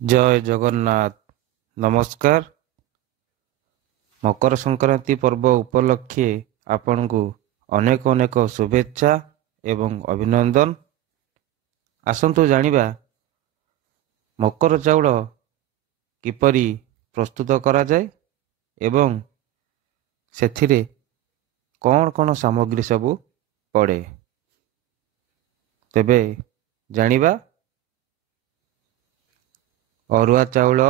ଜୟ ଜଗନ୍ନାଥ। ନମସ୍କାର। ମକର ସଂକ୍ରାନ୍ତି ପର୍ବ ଉପଲକ୍ଷେ ଆପଣଙ୍କୁ ଅନେକ ଅନେକ ଶୁଭେଚ୍ଛା ଏବଂ ଅଭିନନ୍ଦନ। ଆସନ୍ତୁ ଜାଣିବା ମକର ଚାଉଳ କିପରି ପ୍ରସ୍ତୁତ କରାଯାଏ ଏବଂ ସେଥିରେ କ'ଣ କ'ଣ ସାମଗ୍ରୀ ସବୁ ପଡ଼େ। ତେବେ ଜାଣିବା। ଅରୁଆ ଚାଉଳ,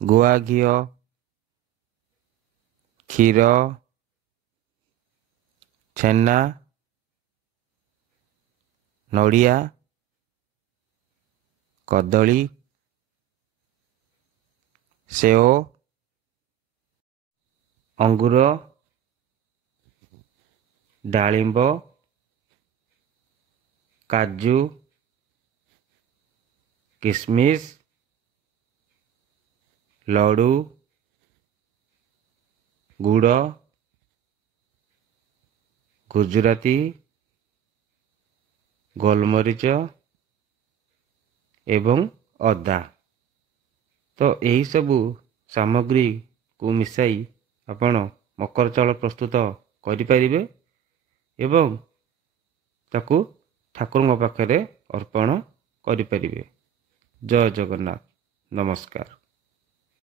ଗୁଆ ଘିଅ, କ୍ଷୀର, ଛେନା, ନଡ଼ିଆ, କଦଳୀ, ସେଓ, ଅଙ୍ଗୁର, ଡାଳିମ୍ବ, କାଜୁ, କିସମିସ, ଲଡ଼ୁ, ଗୁଡ଼, ଗୁଜୁରାତି, ଗୋଲମରିଚ ଏବଂ ଅଦା। ତ ଏହିସବୁ ସାମଗ୍ରୀକୁ ମିଶାଇ ଆପଣ ମକର ଚାଉଳ ପ୍ରସ୍ତୁତ କରିପାରିବେ ଏବଂ ତାକୁ ଠାକୁରଙ୍କ ପାଖରେ ଅର୍ପଣ କରିପାରିବେ। ଜୟ ଜଗନ୍ନାଥ। ନମସ୍କାର।